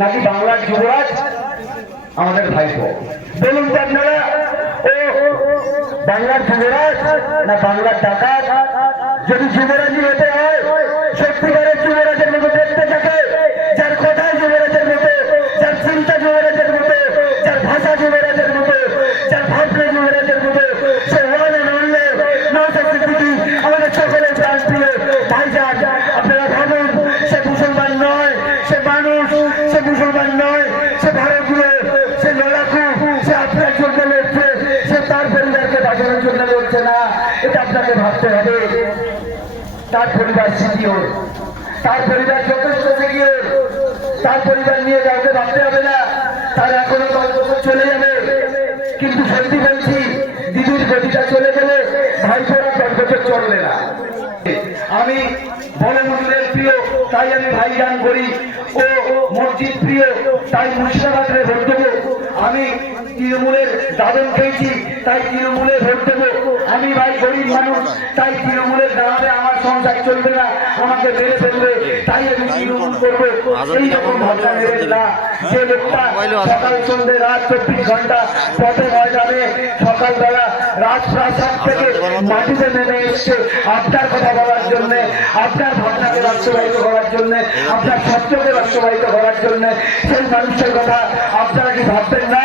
নাকি বাংলার যুবরাজ আমাদের ভাইপো? বলুন তো আপনারা, ও বাংলার যুবরাজ না বাংলার ডাকাত? যদি যুবরাজই হতে হয়, সত্যিকারের যুবরাজের মতো দেখতে থাকে, যার কথায় যুবরাজের মতো, যার চিন্তা যুবরাজের মতো, যার ভাষা যুবরাজের মতো, যার ভাবনা যুবরাজের মতো, সে ওয়ানে নড়লে নওশাদ সিদ্দিকী আমাদের সকলের প্রাণ প্রিয় ভাইজান। আপনারা ভাবুন, সে মুসলমান নয়, সে মানুষ, সে মুসলমান নয়, সে ভারতীয়, সে লড়াকু, সে আপনার জন্য লড়ছে, সে তার পরিবারকে বাঁচানোর জন্য লড়ছে না। এটা আপনাকে ভাবতে হবে। তার পরিবার সিকিউর, তার পরিবার যথেষ্ট সিকিউর, তার পরিবার নিয়ে কাউকে ভাবতে হবে না। তার এখনো 10 বছর চলে যাবে, কিন্তু সত্যি বলছি, দিদির গতিটা চলে গেলে ভাইপোরা 10 বছর চলবে না। আমি বড় মন্দিরের প্রিয়, তাই আমি ভাইজান করি, ও মসজিদ প্রিয়, তাই মুর্শিদাবাদে ভোট দেবো। আমি তৃণমূলের দাদন খেয়েছি, তাই তৃণমূলে ভোট দেবো। আমি ভাই গরিব মানুষ, তাই তৃণমূলের দাঁড়াবে আমার সংসার চলবে না, আমাকে মেরে ফেলবে, তাই আমি তৃণমূল করবো। এইরকম ভাবনা নেবেন না। যে লোকটা সকাল সন্ধ্যে রাত 24 ঘন্টা পথে ময়দানে সকালবেলা রাজপ্রাসাদ থেকে মাটিতে নেমে এসছে আপনার কথা বলার জন্য, আপনার ভাবনাকে বাস্তবায়িত করার জন্য, আপনার সত্যকে বাস্তবায়িত করার জন্য, সেই মানুষের কথা আপনারা কি ভাববেন না?